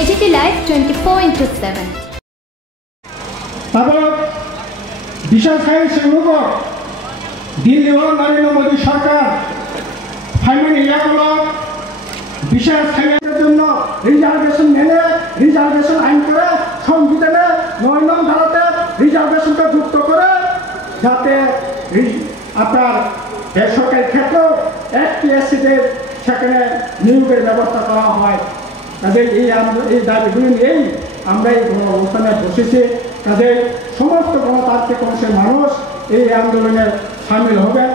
AGT Live 24/7. তারপর বিশাল সাহেব সেগুলো দিল্লি ও নরেন্দ্র মোদী সরকার ফাইনালি ইয়াগুলো বিশাল সাহেবের জন্য রিজার্ভেশন মেনে রিজার্ভেশন আইন করে সংবিধানে ৯ নং ধারাতে রিজার্ভেশনকে যুক্ত করে যাতে আপনার বেসরকারি ক্ষেত্রেও এসটিএসসিদের সেখানে নিয়োগের ব্যবস্থা করা হয়। তাদের এই দাবিগুলি নিয়েই আমরা এই গণ অবস্থানে বসেছি। তাদের সমস্ত গণতান্ত্রিক অংশের মানুষ এই আন্দোলনে সামিল হবেন,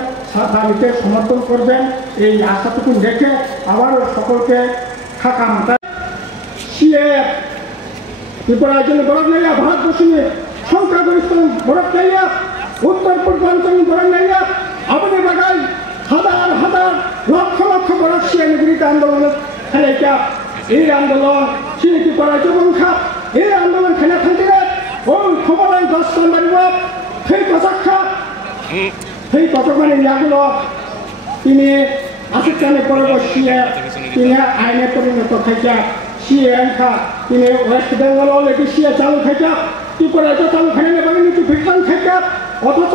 দাবিতে সমর্থন করবেন, এই আশাটুকু দেখে আবারও সকলকে থাকা মাথা সিএএফ ত্রিপুরার জন্য বরফ নাইয়া, ভারতবর্ষ নিয়ে সংখ্যাগরিষ্ঠ বরফ নাইয়া, উত্তর পূর্বাঞ্চল বরফ নাইয়া, আপনি বাগান হাজার হাজার লক্ষ লক্ষ বরফ সিএএর বিরুদ্ধে আন্দোলন খেলাইকা এই আন্দোলন সিএটি করা জীবন খাপ এই আন্দোলন খেলা থাকতে ওই খবর 10 নম্বর সেই কথাক্ষা সেই কতখানি ইয়াগুলো তিনি আশিখানে পরবর্তীয়ে তিনি আইনে পরিণত থেকে সিএ আনখা তিনি ওয়েস্ট বেঙ্গল অলরেডি সিএ চালু থেকে ত্রিপুরা চালু খানে নেবেন নোটিফিকেশন থেকে অথচ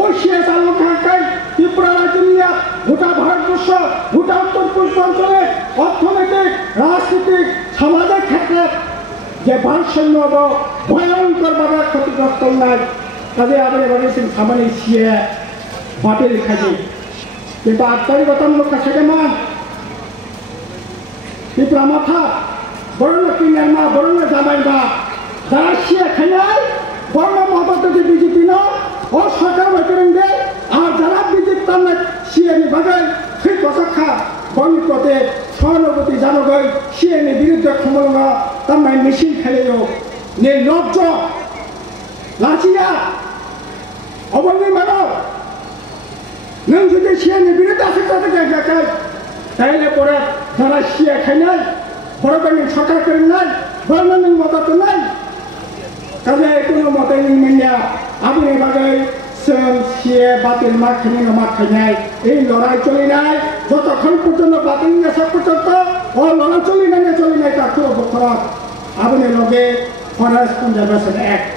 ওই সিএ চালু থাকায় ত্রিপুরা রাজ্য নিয়ে গোটা ভারতবর্ষ গোটা উত্তর পূর্বাঞ্চলে অর্থনৈতিক রাজনৈতিক সামাজিক ক্ষেত্রে যে ভারসাম্য ভয়ঙ্করভাবে ক্ষতিগ্রস্ত নাই তাদের আবার বলেছেন সামান্য সিএ বাতিল খাইছে কিন্তু আত্মগতামূলক কাছে মান ত্রিপুরা মাথা বর্ণ কিনার মা বর্ণ জামাই মা যারা সিএ খাইয়ায় বর্ণ মহাপতি বিজেপি না ও সরকার বেতন দেয় আর যারা বিজেপি তার সিএ বাগায় সেই কথা বর্ণিকতে সহানুভূতি জানগৈ সিএনি বিরুদ্ধে ক্ষমতা তার মেশিন খেলে নির্লজ্জ লাচিয়া অবনী মানব নং যদি সিএনি বিরুদ্ধে আসে তাদেরকে দেখায় তাইলে পরে যারা সিএ খাই নাই বড় সরকার করেন নাই বর্ণনীয় মতো নাই তাদের কোনো মতে নিয়ে আপনি বাগাই সিএ বাতিল মা খেয়ে মা খাই নাই এই লড়াই চলে নাই যতক্ষণ পর্যন্ত বাতিল আসা পর্যন্ত ও লড়াই চলে নাই তার খুব আপনি লগে ফরেস্ট কনজারভেশন অ্যাক্ট